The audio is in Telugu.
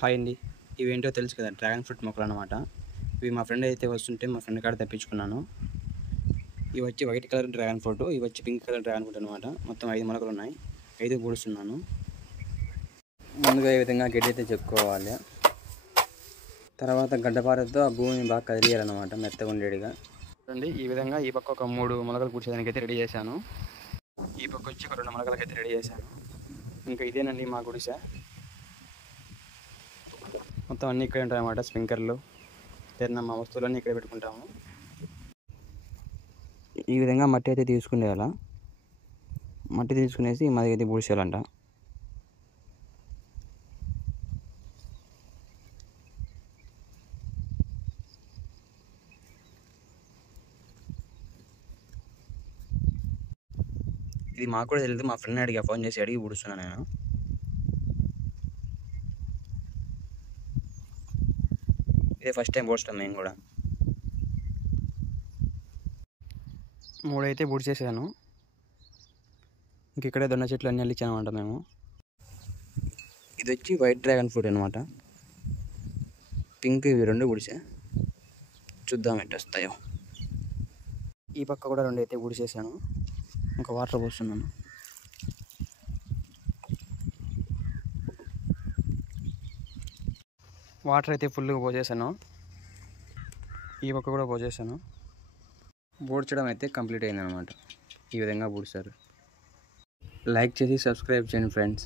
హాయ్ అండి. ఇవేంటో తెలుసు కదా, డ్రాగన్ ఫ్రూట్ మొక్కలు అనమాట. ఇవి మా ఫ్రెండ్ అయితే వస్తుంటే మా ఫ్రెండ్ కాడ తెప్పించుకున్నాను. ఇవి వచ్చి వైట్ కలర్ డ్రాగన్ ఫ్రూట్, ఇవి వచ్చి పింక్ కలర్ డ్రాగన్ ఫ్రూట్ అనమాట. మొత్తం 5 మొలకలు ఉన్నాయి. 5 పూడుస్తున్నాను. ముందుగా ఈ విధంగా గడ్డి అయితే చెప్పుకోవాలి. తర్వాత గడ్డపారతో ఆ భూమిని బాగా కదిలియాలన్నమాట, మెత్తగా ఉండేదిగా. చూడండి, ఈ విధంగా ఈ పక్క ఒక 3 మొలకలు పూడ్చేదానికి అయితే రెడీ చేశాను. ఈ పక్క వచ్చి ఒక 2 మొలకలకి అయితే రెడీ చేశాను. ఇంకా ఇదేనండి మా గుడిసె. మొత్తం అన్నీ ఇక్కడే ఉంటాయి అన్నమాట. స్ప్రింకర్లు, ఏదైనా మా వస్తువులన్నీ ఇక్కడే పెట్టుకుంటాము. ఈ విధంగా మట్టి అయితే తీసుకునేయాల. మట్టి తీసుకునేసి మాది అయితే పూడ్చేయాలంట. ఇది మాకు కూడా తెలియదు, మా ఫ్రెండ్ అడిగా, ఫోన్ చేసి అడిగి పూడుస్తున్నాను నేను. ఇదే ఫస్ట్ టైం పూడ్చడం మేము కూడా. 3 అయితే పూడ్చేసాను. ఇంక ఇక్కడే దొండ చెట్లు అన్నీ అల్లించామన్నమాట మేము. ఇది వచ్చి వైట్ డ్రాగన్ ఫ్రూట్ అనమాట. పింక్ ఇవి 2 పూడ్చా. చూద్దాం ఎట్టు వస్తాయో. ఈ పక్క కూడా 2 అయితే పూడ్చేసాను. ఇంకా వాటర్ పోస్తున్నాను. వాటర్ అయితే ఫుల్గా పోసేసాను. ఈ పక్క కూడా పోసేసాను. పూడ్చడం అయితే కంప్లీట్ అయిందనమాట. ఈ విధంగా పూడ్చారు. లైక్ చేసి సబ్స్క్రైబ్ చేయండి ఫ్రెండ్స్.